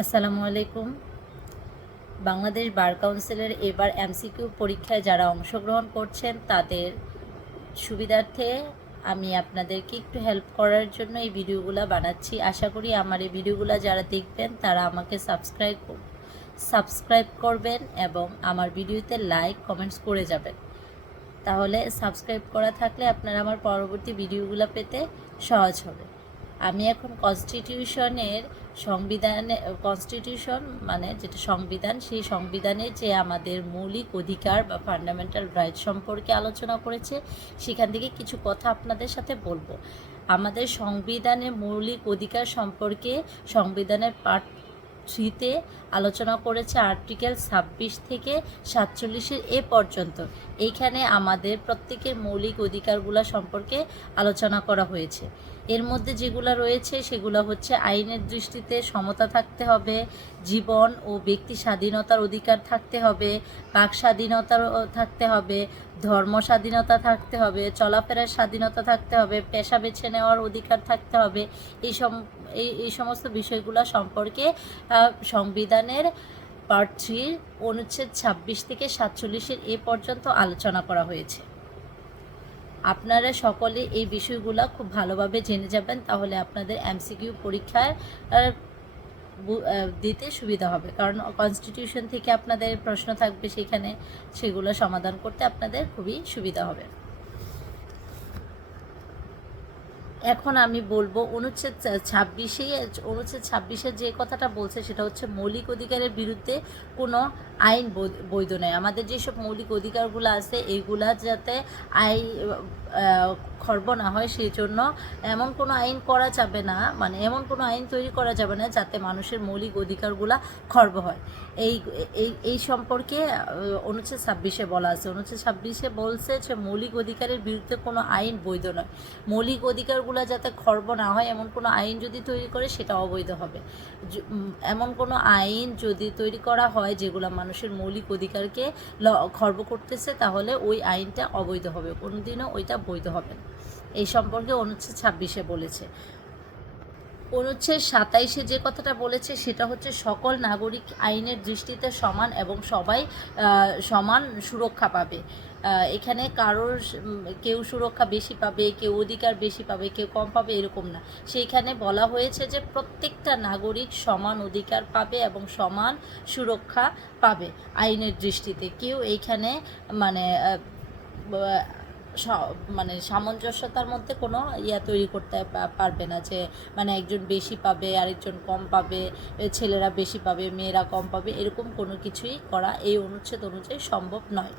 আসসালামু আলাইকুম। বাংলাদেশ বার কাউন্সিলের এবার এমসিকিউ পরীক্ষায় যারা অংশগ্রহণ করছেন তাদের সুবিধার্থে আমি আপনাদেরকে একটু হেল্প করার জন্য এই ভিডিওগুলো বানাচ্ছি। আশা করি আমার এই ভিডিওগুলো যারা দেখবেন তারা আমাকে সাবস্ক্রাইব করবেন এবং আমার ভিডিওতে লাইক কমেন্টস করে যাবেন। তাহলে সাবস্ক্রাইব করা থাকলে আপনারা আমার পরবর্তী ভিডিওগুলো পেতে সহজ হবে। আমি এখন কনস্টিটিউশন মানে যেটা সংবিধান, সেই সংবিধানের যে আমাদের মৌলিক অধিকার বা ফান্ডামেন্টাল রাইট সম্পর্কে আলোচনা করেছে, সেখান থেকে কিছু কথা আপনাদের সাথে বলবো। আমাদের সংবিধানের মৌলিক অধিকার সম্পর্কে সংবিধানের পার্ট 3-তে আলোচনা করেছে আর্টিকেল 26 থেকে 47 এ পর্যন্ত। এইখানে আমাদের প্রত্যেকের মৌলিক অধিকারগুলো সম্পর্কে আলোচনা করা হয়েছে। এর মধ্যে যেগুলো রয়েছে সেগুলো হচ্ছে আইনের দৃষ্টিতে সমতা থাকতে হবে, জীবন ও ব্যক্তি স্বাধীনতার অধিকার থাকতে হবে, বাক স্বাধীনতার থাকতে হবে, ধর্ম স্বাধীনতা থাকতে হবে, চলাফেরার স্বাধীনতা থাকতে হবে, পেশা বেছে নেওয়ার অধিকার থাকতে হবে। এই সমস্ত বিষয়গুলো সম্পর্কে সংবিধানের পার্ট 3 অনুচ্ছেদ 26 থেকে 47 এ পর্যন্ত আলোচনা করা হয়েছে। আপনারা সকলে এই বিষয়গুলো খুব ভালোভাবে জেনে যাবেন, তাহলে আপনাদের এমসিকিউ পরীক্ষার দিতে সুবিধা হবে। কারণ কনস্টিটিউশন থেকে আপনাদের প্রশ্ন থাকবে, সেগুলো সমাধান করতে আপনাদের খুবই সুবিধা হবে। এখন আমি বলবো অনুচ্ছেদ 26-এর যে কথাটা বলছে সেটা হচ্ছে মৌলিক অধিকারের বিরুদ্ধে কোনো আইন বৈধ নয়। আমাদের যেসব মৌলিক অধিকারগুলো আছে এইগুলা যাতে খর্ব না হয়, সেই জন্য এমন কোনো আইন করা যাবে না, মানে এমন কোনো আইন তৈরি করা যাবে না যাতে মানুষের মৌলিক অধিকারগুলো খর্ব হয়। এই সম্পর্কে অনুচ্ছেদ 26-এ বলা আছে। অনুচ্ছেদ 26-এ বলছে যে মৌলিক অধিকারের বিরুদ্ধে কোনো আইন বৈধ নয়। মৌলিক অধিকারগুলো যাতে খর্ব না হয় এমন কোনো আইন যদি তৈরি করে সেটা অবৈধ হবে। এমন কোনো আইন যদি তৈরি করা হয় যেগুলো মানুষের মৌলিক অধিকারকে খর্ব করতেছে, তাহলে ওই আইনটা অবৈধ হবে, কোনোদিনও ওইটা বৈধ হবে না। এই সম্পর্কে অনুচ্ছেদ 26-এ বলেছে। অনুচ্ছেদ 27-এ যে কথাটা বলেছে সেটা হচ্ছে সকল নাগরিক আইনের দৃষ্টিতে সমান এবং সবাই সমান সুরক্ষা পাবে। এখানে কেউ সুরক্ষা বেশি পাবে, কেউ অধিকার বেশি পাবে, কেউ কম পাবে, এরকম না। সেইখানে বলা হয়েছে যে প্রত্যেকটা নাগরিক সমান অধিকার পাবে এবং সমান সুরক্ষা পাবে আইনের দৃষ্টিতে। কেউ এইখানে মানে সামঞ্জস্যতার মধ্যে কোনো তৈরি করতে পারবে না যে মানে একজন বেশি পাবে আরেকজন কম পাবে, ছেলেরা বেশি পাবে মেয়েরা কম পাবে, এরকম কোনো কিছুই করা এই অনুচ্ছেদ অনুযায়ী সম্ভব নয়।